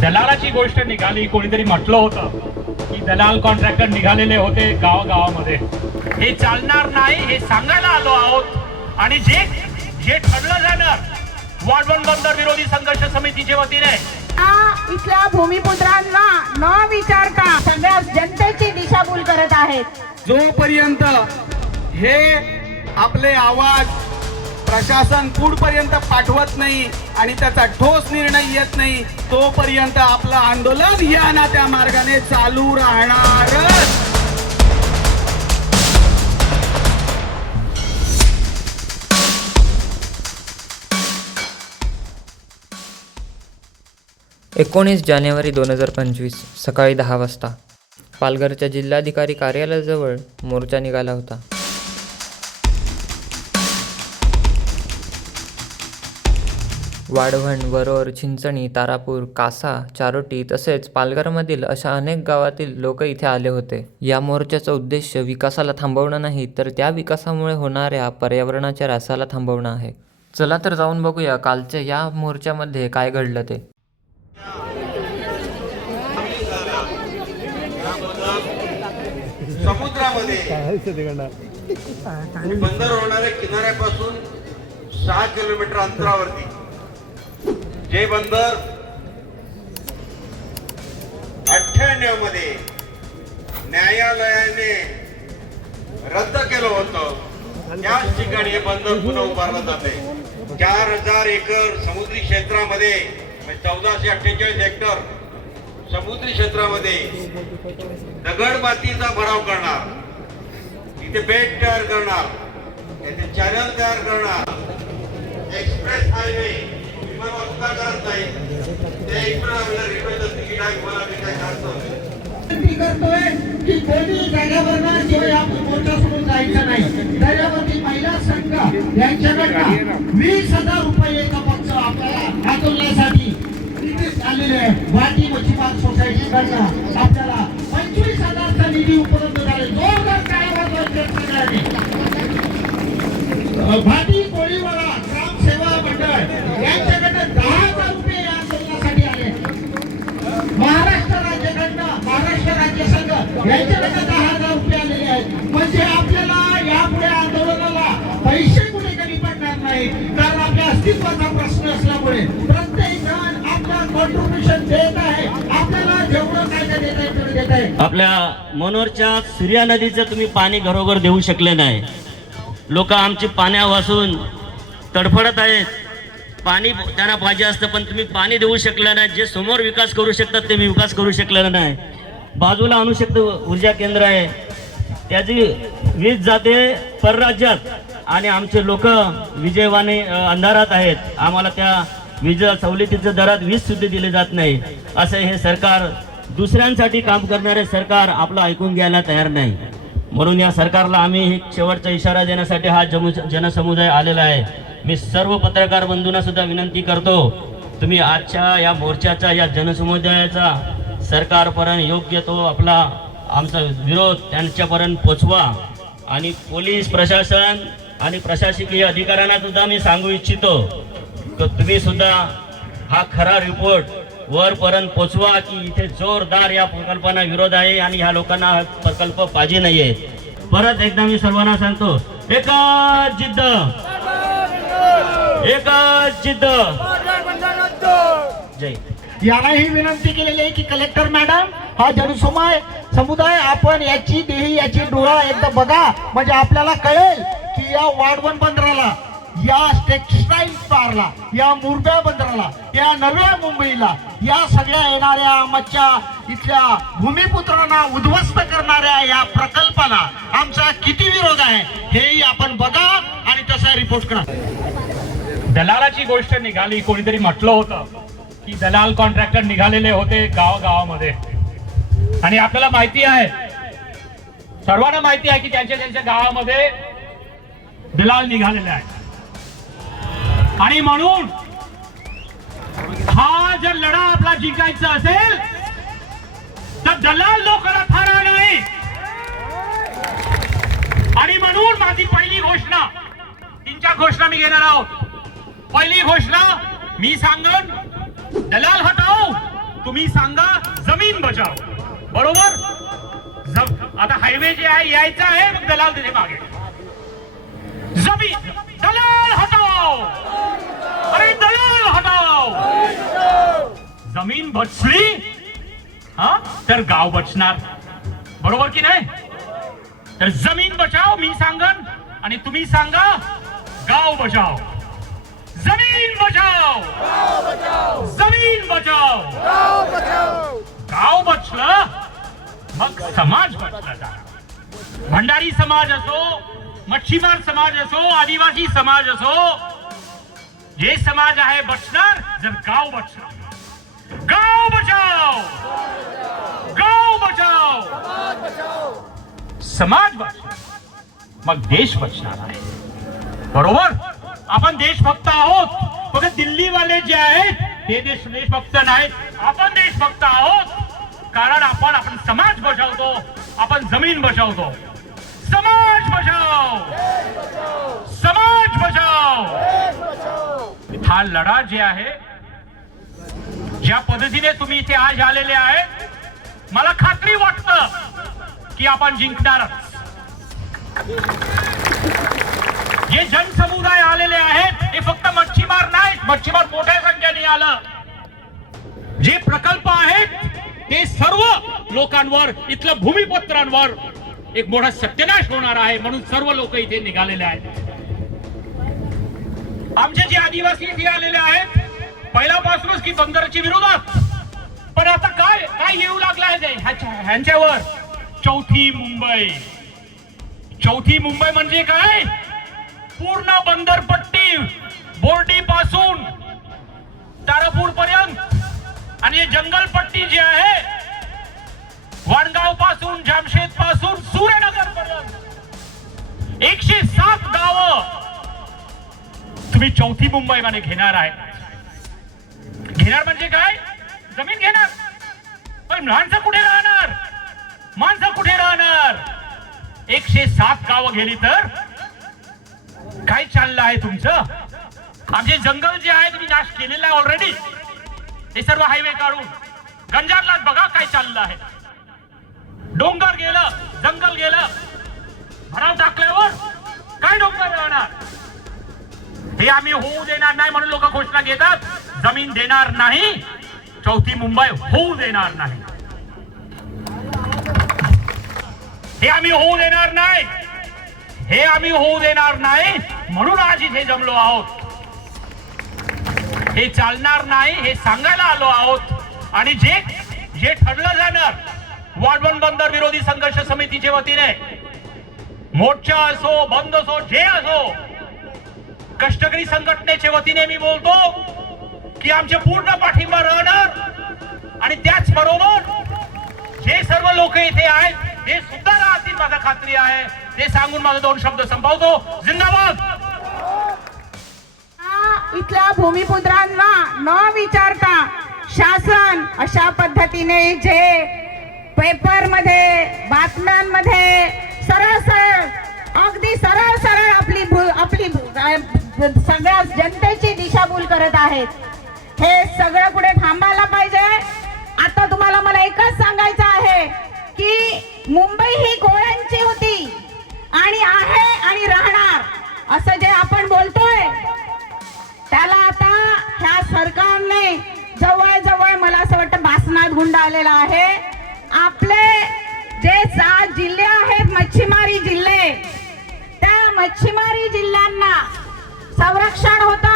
दलालाची गोष्ट निघाली, कोणीतरी म्हटलं होतं की दलाल कॉन्ट्रॅक्टर निघालेले होते गावागावामध्ये. हे चालणार नाही, हे सांगायला आलो आहोत. आणि जे जे ठरलं जाणार वॉर्ड 1 बंदर विरोधी संघर्ष समितीच्या वतीने इथल्या भूमिपुत्रांना न विचारता सगळ्या जनतेची दिशाभूल करत आहेत. जोपर्यंत हे आपले आवाज प्रशासन पुढपर्यंत पाठवत नाही आणि त्याचा ठोस निर्णय येत नाही, तोपर्यंत आपलं आंदोलन या ना त्या मार्गाने चालू राहणारच. एकोणीस जानेवारी 2025 सकाळी 10 वाजता पालघरच्या जिल्हाधिकारी कार्यालयाजवळ मोर्चा निघाला होता. वाढवण, वरोर, चिंचणी, तारापूर, कासा, चारोटी तसेच पालघरमधील अशा अनेक गावातील लोक इथे आले होते. या मोर्चाचा उद्देश विकासाला थांबवणं नाही, तर त्या विकासामुळे होणाऱ्या पर्यावरणाच्या ऱ्हासाला थांबवणं आहे. चला तर जाऊन बघूया कालच्या या मोर्चामध्ये काय घडलं ते. समुद्रामध्ये बंदर होणाऱ्या किनाऱ्यापासून 6 किलोमीटर अंतरावरती जे बंदर 98 मध्ये न्यायालयाने रद्द केलं होतं, त्याच ठिकाणी हे बंदर पुन्हा उभारलं जाते. 4000 एकर समुद्री क्षेत्रामध्ये 1448 हेक्टर समुद्री क्षेत्रामध्ये दगडमातीचा भराव करणार, इथे बेट तयार करणार, इथे चॅनल तयार करणार, एक्सप्रेस हायवे विमान वाहतूक करत नाही, ते इकडे रेल्वेचं तिकीट आहे मला करतोय की कोणी जागेवरनं शिवाय आपण मोर्चा सोडून जायचं नाही. त्याच्यावरती पहिला संघ यांच्याकडनं 20,000 रुपये एका पक्ष आपल्याला आंदोलनासाठी आलेले आहे. वाटी मच्छीमार सोसायटी कडनं आपल्याला 25,000चा निधी उपलब्ध झाले. 2,000 भाटी कोळीवाडा ग्रामसेवा मंडळ यांच्याकडनं 10,000 रुपये या आंदोलनासाठी आले. महाराष्ट्र राज्य संघ यांच्याकडनं 10,000 रुपये आलेले आहेत. म्हणजे आपल्याला यापुढे आंदोलनाला पैसे कुठे कमी पडणार नाही, कारण आपल्या अस्तित्वाचा प्रश्न असल्यामुळे प्रत्येक जण आपला कॉन्ट्रिब्युशन देत आहे. आपल्याला जेवढं काय काय देत आहे तेवढं देत आहे. आपल्या मनोरच्या सूर्या नदीचं तुम्ही पाणी घरोघर देऊ शकले नाही. लोक आमची पाण्या वाचून तडफडत आहेत. पाणी त्यांना पाहिजे असतं, पण तुम्ही पाणी देऊ शकलं नाही. जे समोर विकास करू शकतात ते विकास करू शकलेलं नाही. बाजूला अणुशक्ती ऊर्जा केंद्र आहे, त्याची वीज जाते परराज्यात आणि आमचे लोक विजयवाने अंधारात आहेत. आम्हाला त्या वीज सवलतीच्या दरात वीज सुद्धा दिली जात नाही. असं हे सरकार, दुसऱ्यांसाठी काम करणारे सरकार आपलं ऐकून घ्यायला तयार नाही. म्हणून या सरकारला आम्ही शेवटचा इशारा देण्यासाठी हा जनसमुदाय आलेला आहे. मी सर्व पत्रकार बंधूंना सुद्धा विनंती करतो, तुम्ही आजच्या या मोर्चाचा, या जनसमुदायाचा सरकारपर्यंत योग्य तो आपला आमचा विरोध त्यांच्यापर्यंत पोचवा. आणि पोलीस प्रशासन आणि प्रशासकीय अधिकाऱ्यांना सुद्धा मी सांगू इच्छितो की तुम्ही सुद्धा हा खरा रिपोर्ट वरपर्यंत पोचवा की इथे जोरदार या प्रकल्पांना विरोध आहे आणि ह्या लोकांना हा प्रकल्प पाहिजे नाहीये. परत एकदा मी सर्वांना सांगतो, एकच जिद्द, एकच जिद्द. जय. यालाही विनंती केलेली आहे की कलेक्टर मॅडम, हा जनसमुदाय आपण याची देही, याची डोळा एकदा बघा, म्हणजे आपल्याला कळेल की या वाढवण बंदराला, या टेक्सटाईल पार्कला, या मुरब्या बंदराला, या नव्या मुंबईला, या सगळ्या येणाऱ्या आमच्या इथल्या भूमिपुत्रांना उद्ध्वस्त करणाऱ्या या प्रकल्पाला आमचा किती विरोध आहे हेही आपण बघा आणि तसा रिपोर्ट करा. दलालाची गोष्ट निघाली, कोणीतरी म्हटलं होतं की दलाल कॉन्ट्रॅक्टर निघालेले होते गावागावामध्ये. आणि आपल्याला माहिती आहे, सर्वांना माहिती आहे की त्यांच्या त्यांच्या गावामध्ये दलाल निघालेले आहेत. आणि म्हणून हा जर लढा आपला जिंकायचा असेल तर दलाल लोकांना थारा नाही. आणि म्हणून माझी पहिली घोषणा, 3-4 घोषणा मी घेणार आहोत. पहिली घोषणा मी सांगन, दलाल हटाओ, तुम्ही सांगा जमीन बचाव. बरोबर. आता हायवे जे आहे यायचा आहे, मग दलाल तिथे मागे. जमीन, दलाल हटाओ, अरे दलाल हटाओ. जमीन बचली हा तर गाव बचणार. बरोबर की नाही? तर जमीन बचाव मी सांगन आणि तुम्ही सांगा गाव बचाव. जमीन बचाव, जमीन बचाव. गाव बचलं मग समाज बचला. भंडारी समाज असो, मच्छीमार समाज असो, आदिवासी समाज असो, जे समाज आहे बचणार जर गाव बचलं. गाव बचाव, गाव बचाव, समाज बचाव, मग देश बचणार आहे. बरोबर. आपण देशभक्त आहोत. फक्त दिल्लीवाले जे आहेत ते देशभक्त नाहीत. आपण देशभक्त आहोत कारण आपण समाज बचावतो, आपण जमीन बचावतो. समाज बचाव, समाज बचाव. हा लढा जे आहे, ज्या पद्धतीने तुम्ही इथे आज आलेले आहेत, मला खात्री वाटतं की आपण जिंकणारच. जे जनसमुदाय आलेले आहेत हे फक्त मच्छीमार नाहीत. मच्छीमार मोठ्या संख्येने आलं. जे प्रकल्प आहेत ते सर्व लोकांवर, इथल्या भूमिपुत्रांवर एक मोठा सत्यानाश होणार आहे, म्हणून सर्व लोक इथे निघालेले आहेत. आमचे जे आदिवासी इथे आलेले आहेत पहिल्यापासूनच की बंदरच्या विरोधात, पण आता काय काय येऊ लागला आहे ह्यांच्यावर. चौथी मुंबई. चौथी मुंबई म्हणजे काय? पूर्ण बंदरपट्टी बोर्डी पासून तारापूर पर्यंत आणि हे जंगलपट्टी जी आहे वडगाव पासून, जामशेद पासून सूर्यनगर पर्यंत 107 गावं तुम्ही चौथी मुंबई मध्ये घेणार आहे. घेणार म्हणजे काय? जमीन घेणार. पण माणसं कुठे राहणार? माणसं कुठे राहणार? 107 गावं गेली तर काय चाललं आहे तुमचं? आमचे जंगल जे आहे तुम्ही नाश केलेला आहे ऑलरेडी. हे सर्व हायवे काढून गंजारला बघा काय चाललं आहे. डोंगर गेलं, जंगल गेलं. भराव टाकल्यावर काय डोंगर राहणार? हे आम्ही होऊ देणार नाही म्हणून लोक घोषणा घेतात. जमीन देणार नाही, चौथी मुंबई होऊ देणार नाही. हे आम्ही होऊ देणार नाही, हे आम्ही होऊ देणार नाही म्हणून आज इथे जमलो आहोत. हे चालणार नाही हे सांगायला आलो आहोत. आणि जे जे ठरलं जाणार वाढवण बंदर विरोधी संघर्ष समितीच्या वतीने, मोर्चा असो, बंद असो, जे असो, कष्टकरी संघटनेच्या वतीने मी बोलतो की आमचे पूर्ण पाठिंबा राहणार. आणि त्याचबरोबर जे सर्व लोक इथे आहेत ते सुद्धा राहतील माझा खात्री आहे. ते सांगून माझे 2 शब्द संपवतो. जिंदाबाद. इथल्या भूमिपुत्रांना न विचारता शासन अशा पद्धतीने जे पेपर मध्ये, बातम्यांमध्ये सरळ सरळ, अगदी सरळ सरळ आपली सगळ्या जनतेची दिशाभूल करत आहेत. हे सगळं पुढे थांबायला पाहिजे. आता तुम्हाला मला एकच सांगायचं आहे की मुंबई ही कोळ्यांची होती आणि आहे आणि राहणार असं जे आपण बोलतोय त्याला आता ह्या सरकारने जवळजवळ मला असं वाटतं बासनात गुंड आलेला आहे. आपले जे 7 जिल्हे आहेत मच्छीमारी जिल्हे, त्या मच्छीमारी जिल्ह्यांना संरक्षण होता.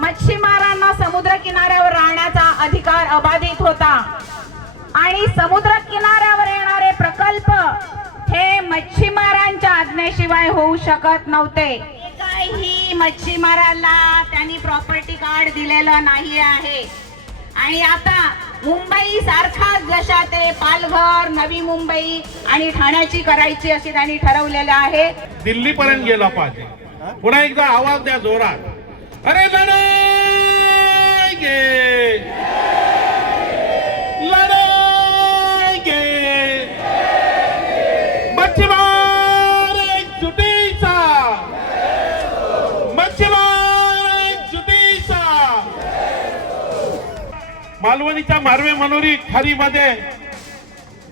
मच्छीमारांना समुद्र किनाऱ्यावर राहण्याचा अधिकार अबाधित होता. आणि समुद्र किनाऱ्यावर येणारे प्रकल्प हे मच्छीमारांच्या आज्ञेशिवाय होऊ शकत नव्हते. काही मच्छीमारांना त्यांनी प्रॉपर्टी कार्ड दिलेलं नाही आहे. आणि आता मुंबई सारखाच जशा ते पालघर, नवी मुंबई आणि ठाण्याची करायची अशी त्यांनी ठरवलेलं आहे. दिल्ली पर्यंत गेला पाहिजे. पुन्हा एकदा आवाज द्या जोरात. अरे लढाई गे, लढाई गे, मच्छीमार एकजुटीचा, मच्छीमार एकजुटीचा. मालवणीच्या मार्वे मनोरी खाडीमध्ये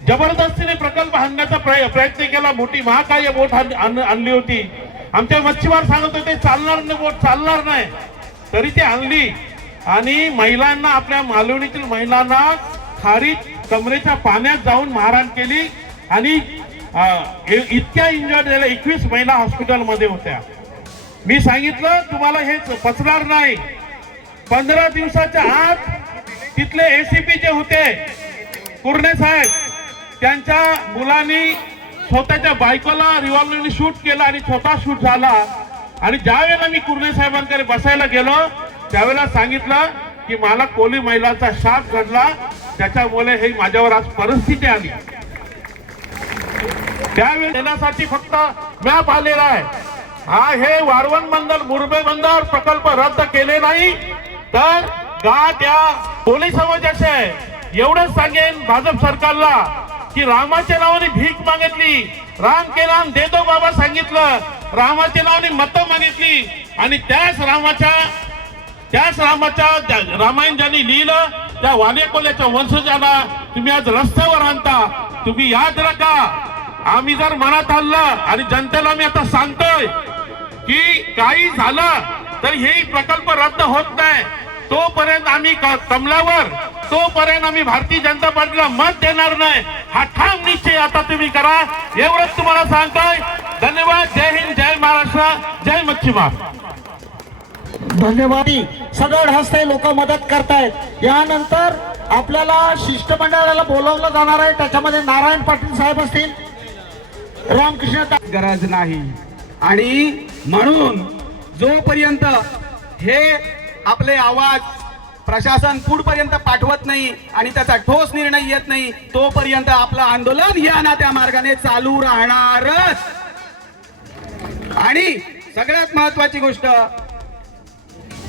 जबरदस्तीने प्रकल्प आणण्याचा प्रयत्न केला. मोठी महाकाय बोट आणली होती. आमचे मच्छीमार सांगत होते चालणार नाही, बोट चालणार नाही, तरी ती आणली आणि महिलांना, आपल्या मालवणीतील महिलांना खारीत कमरेच्या पाण्यात जाऊन मारहाण केली आणि इतक्या इंजर्ड झाल्या. 21 महिला हॉस्पिटलमध्ये होत्या. मी सांगितलं तुम्हाला हे पचणार नाही. 15 दिवसाच्या आत तिथले एसीपी जे होते कुर्णे साहेब, त्यांच्या मुलांनी स्वतःच्या बायकोला रिव्हॉल्वरने शूट केलं आणि स्वतः शूट झाला. आणि ज्या वेळेला मी कुर्णे साहेबांकडे बसायला गेलो त्यावेळेला सांगितलं की मला कोली महिलांचा शाप घडला, त्याच्यामुळे हे माझ्यावर आज परिस्थिती आली. त्यावेळी देण्यासाठी फक्त मॅप आलेला आहे. हे वाढवण बंदर, मुरबे बंदर प्रकल्प रद्द केले नाही तर त्या कोली समाजाचे एवढंच सांगेन भाजप सरकारला की रामाच्या नावाने भीक मागितली, राम के नाम दे दो बाबा सांगितलं, रामाच्या नावाने मतं मागितली आणि त्याच रामाच्या रामायण ज्यांनी लिहिलं त्या वाने कोल्याच्या वंशजाला तुम्ही आज रस्त्यावर आणता. तुम्ही याद राखा, आम्ही जर मनात आणलं आणि जनतेला मी आता सांगतोय की काही झालं तर हे प्रकल्प रद्द होत नाही, तोपर्यंत आम्ही कमलावर, तोपर्यंत आम्ही भारतीय जनता पार्टीला मत देणार नाही. हा ठाम निश्चय आता तुम्ही करा, एवढंच तुम्हाला सांगतोय. धन्यवाद. जय हिंद, जय महाराष्ट्र, जय मच्छीमार. धन्यवाद. सगळं हस्ते लोक मदत करतायत. यानंतर आपल्याला शिष्टमंडळाला बोलवलं जाणार आहे. त्याच्यामध्ये नारायण पाटील साहेब असतील, रामकृष्ण गरज नाही. आणि म्हणून जोपर्यंत हे आपले आवाज प्रशासन पुढपर्यंत पाठवत नाही आणि त्याचा ठोस निर्णय येत नाही तोपर्यंत आपलं आंदोलन या ना त्या मार्गाने चालू राहणारच. आणि सगळ्यात महत्वाची गोष्ट,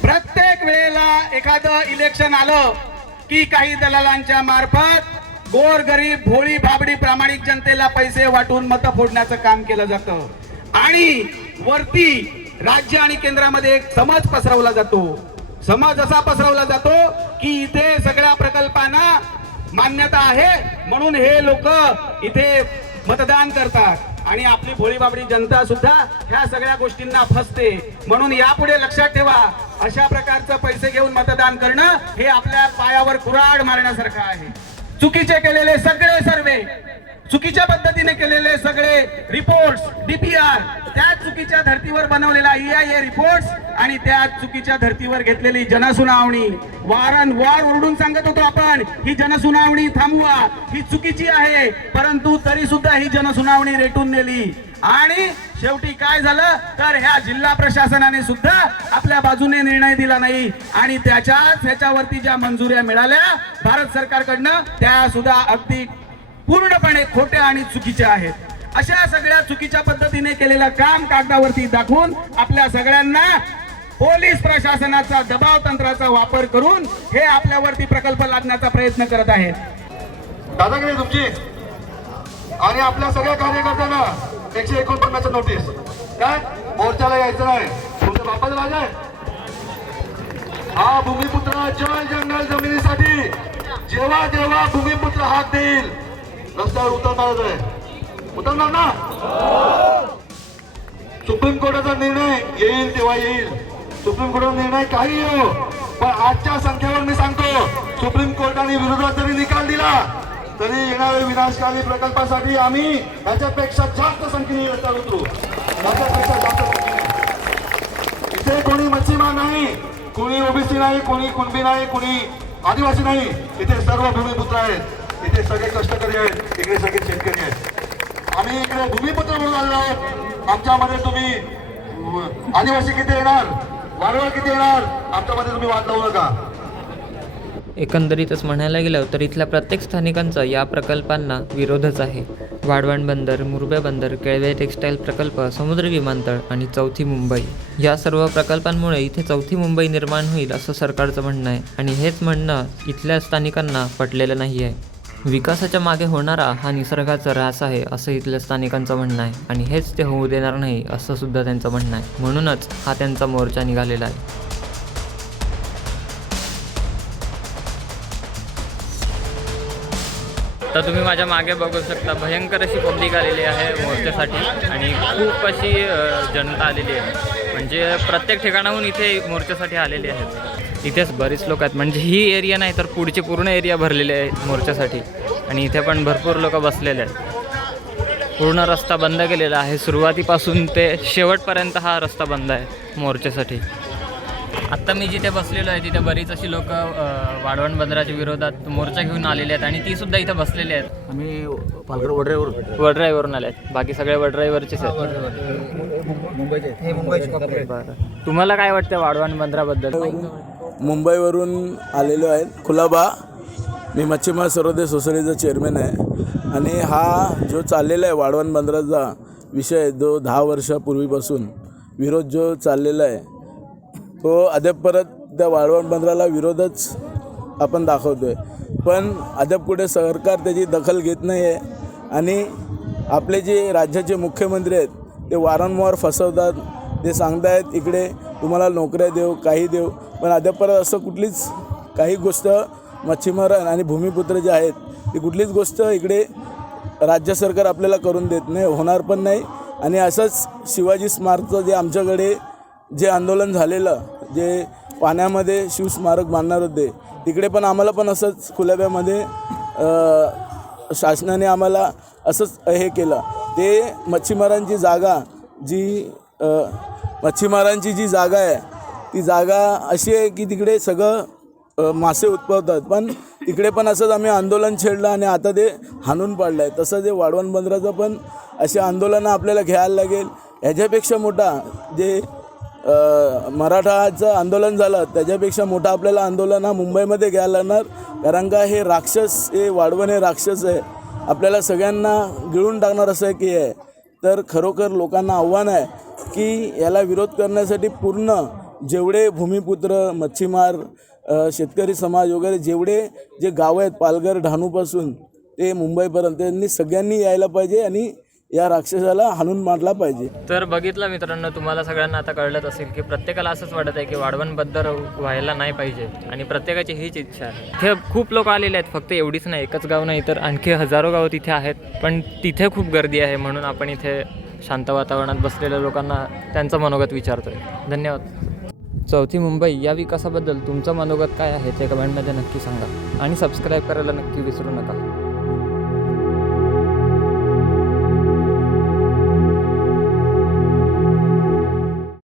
प्रत्येक वेळेला एखादं इलेक्शन आलं की काही दलालांच्या मार्फत गोरगरीब, भोळी भाबडी प्रामाणिक जनतेला पैसे वाटून मतं फोडण्याचं काम केलं जातं आणि वरती राज्य आणि केंद्रामध्ये एक समज पसरवला जातो. समज असा पसरवला जातो की इथे सगळ्या प्रकल्पांना मान्यता आहे म्हणून हे लोक इथे मतदान करतात आणि आपली भोळी बाबडी जनता सुद्धा ह्या सगळ्या गोष्टींना फसते. म्हणून यापुढे लक्षात ठेवा, अशा प्रकारचं पैसे घेऊन मतदान करणं हे आपल्या पायावर कुऱ्हाड मारण्यासारखं आहे. चुकीचे केलेले सगळे सर्वे, चुकीच्या पद्धतीने केलेले सगळे रिपोर्ट्स, डीपीआर, त्या चुकीच्या धर्तीवर बनवलेला EIA रिपोर्ट्स आणि त्या चुकीच्या धर्तीवर घेतलेली जनसुनावणी, वारंवार ओरडून सांगत होतो आपण ही जनसुनावणी थांबवा, ही चुकीची आहे, परंतु तरी सुद्धा ही जनसुनावणी रेटून नेली. आणि शेवटी काय झालं तर ह्या जिल्हा प्रशासनाने सुद्धा आपल्या बाजूने निर्णय दिला नाही आणि ह्याच्यावरती ज्या मंजुऱ्या मिळाल्या भारत सरकारकडनं त्या सुद्धा अगदी पूर्णपणे खोट्या आणि चुकीच्या आहेत. अशा सगळ्या चुकीच्या पद्धतीने केलेलं काम कागदावरती दाखवून आपल्या सगळ्यांना पोलीस प्रशासनाचा दबाव तंत्राचा वापर करून हे आपल्यावरती प्रकल्प लादण्याचा प्रयत्न करत आहेत. दादागिरी तुमची आणि आपल्या सगळ्या कार्यकर्त्यांना 149 नोटीस. काय मोर्चाला यायचं नाही, तुमच्या बापाचा राज आहे. हा भूमिपुत्र जल जंगल जमिनीसाठी जेव्हा जेव्हा भूमिपुत्र हात देईल रस्त्यावर उतरणारच आहे. उतरणार ना? सुप्रीम कोर्टाचा निर्णय येईल तेव्हा येईल. सुप्रीम कोर्टाचा निर्णय काही येऊ, पण आजच्या संख्येवर मी सांगतो, सुप्रीम कोर्टाने विरोधात जरी निकाल दिला तरी येणाऱ्या विनाशकारी प्रकल्पासाठी आम्ही याच्यापेक्षा जास्त संख्येने रस्त्यावर उतरू. याच्यापेक्षा जास्त संख्येने. इथे कोणी मच्छीमार नाही, कोणी ओबीसी नाही, कोणी कुणबी नाही, कोणी आदिवासी नाही. इथे सर्व भूमिपुत्र आहेत. इथे सगळे कष्टकरी आहेत, इकडे सगळे शेतकरी आहेत. आम्ही इकडे भूमिपुत्र म्हणून आलो आहोत. आमच्यामध्ये तुम्ही आदिवासी किती येणार, वारवळ किती येणार, आमच्यामध्ये तुम्ही वाद लावू नका. एकंदरीतच म्हणायला गेलं तर इथल्या प्रत्येक स्थानिकांचा या प्रकल्पांना विरोधच आहे. वाढवण बंदर, मुरबे बंदर, केळवे टेक्स्टाईल प्रकल्प, समुद्री विमानतळ आणि चौथी मुंबई या सर्व प्रकल्पांमुळे इथे चौथी मुंबई निर्माण होईल असं सरकारचं म्हणणं आहे आणि हेच म्हणणं इथल्या स्थानिकांना पटलेलं नाही आहे. विकासाच्या मागे होणारा हा निसर्गाचा ऱ्हास आहे असं इथल्या स्थानिकांचं म्हणणं आहे आणि हेच ते होऊ देणार नाही असं सुद्धा त्यांचं म्हणणं आहे. म्हणूनच हा त्यांचा मोर्चा निघालेला आहे. आता तुम्ही माझ्या मागे बघू शकता भयंकर अशी पब्लिक आलेली आहे मोर्चासाठी आणि खूप अशी जनता आलेली आहे. म्हणजे प्रत्येक ठिकाणाहून इथे मोर्चासाठी आलेली आहेत. इथेच बरीच लोक आहेत. म्हणजे ही एरिया नाही तर पुढचे पूर्ण एरिया भरलेले आहे मोर्चासाठी आणि इथे पण भरपूर लोक बसलेले आहेत. पूर्ण रस्ता बंद केलेला आहे. सुरुवातीपासून ते शेवटपर्यंत हा रस्ता बंद आहे मोर्चासाठी. आत्ता मी जिथे बसलेलो आहे तिथे बरीच अशी लोक वाढवण बंदराच्या विरोधात मोर्चा घेऊन आलेले आहेत आणि ती सुद्धा इथे बसलेली आहेत. आम्ही पालघर वडराईवरून आले आहेत. बाकी सगळे वडराईवरचेच आहेत. बरं. तुम्हाला काय वाटतं वाढवण बंदराबद्दल? मुंबईवरून आलेलो आहेत. कुलाबा, मी मच्छीमार सर्वोदय सोसायटीचा चेअरमॅन आहे आणि हा जो चाललेला आहे वाढवण बंदराचा विषय जो 10 वर्षापूर्वीपासून विरोध जो चाललेला आहे तो अद्याप परत त्या वाढवण बंदराला विरोधच आपण दाखवतो आहे. पण अद्याप कुठे सरकार त्याची दखल घेत नाही आहे आणि आपले जे राज्याचे मुख्यमंत्री आहेत ते वारंवार फसवतात. ते सांगतायत इकडे तुम्हाला नोकऱ्या देऊ, काही देऊ, पण अद्याप परत असं कुठलीच काही गोष्ट मच्छीमार आणि भूमिपुत्र जे आहेत ती कुठलीच गोष्ट इकडे राज्य सरकार आपल्याला करून देत नाही, होणार पण नाही. आणि असंच शिवाजी स्मारकचं जे आमच्याकडे जे आंदोलन झालेलं, जे पाण्यामध्ये शिवस्मारक बांधणार होते तिकडे पण आम्हाला पण असंच खुल्याब्यामध्ये शासनाने आम्हाला असंच हे केलं. ते मच्छीमारांची जागा मच्छीमारांची जी जागा आहे ती जागा अशी आहे की तिकडे सगळं मासे उत्पादतात, पण तिकडे पण असंच आम्ही आंदोलन छेडलं आणि आता ते हाणून पाडलं आहे. तसं जे वाढवण बंदराचं पण अशी आंदोलनं आपल्याला घ्यायला लागेल. ह्याच्यापेक्षा मोठा जे मराठाचं आंदोलन झालं त्याच्यापेक्षा मोठा आपल्याला आंदोलन हा मुंबईमध्ये घ्यायला लागणार. कारण का हे राक्षस, हे वाढवण हे राक्षस आहे, आपल्याला सगळ्यांना गिळून टाकणार असं की आहे. तर खरोखर लोकांना आव्हान आहे की याला विरोध करण्यासाठी पूर्ण जेवढे भूमिपुत्र, मच्छीमार, शेतकरी समाज वगैरे जेवढे जे गावं आहेत पालघर डहाणूपासून ते मुंबईपर्यंत त्यांनी सगळ्यांनी यायला पाहिजे आणि या राक्षसाला हाणून मारला पाहिजे. तर बघितलं मित्रांनो, तुम्हाला सगळ्यांना आता कळलंच असेल की प्रत्येकाला असंच वाटत आहे की वाढवण बंदर व्हायला नाही पाहिजे आणि प्रत्येकाची हीच इच्छा आहे. इथे खूप लोक आलेले आहेत. फक्त एवढीच नाही, एकच गाव नाही तर आणखी हजारो गावं तिथे आहेत, पण तिथे खूप गर्दी आहे. म्हणून आपण इथे शांत वातावरणात बसलेल्या लोकांना त्यांचं मनोगत विचारतोय. धन्यवाद. चौथी मुंबई या विकासाबद्दल तुमचं मनोगत काय आहे ते कमेंटमध्ये नक्की सांगा आणि सबस्क्राईब करायला नक्की विसरू नका.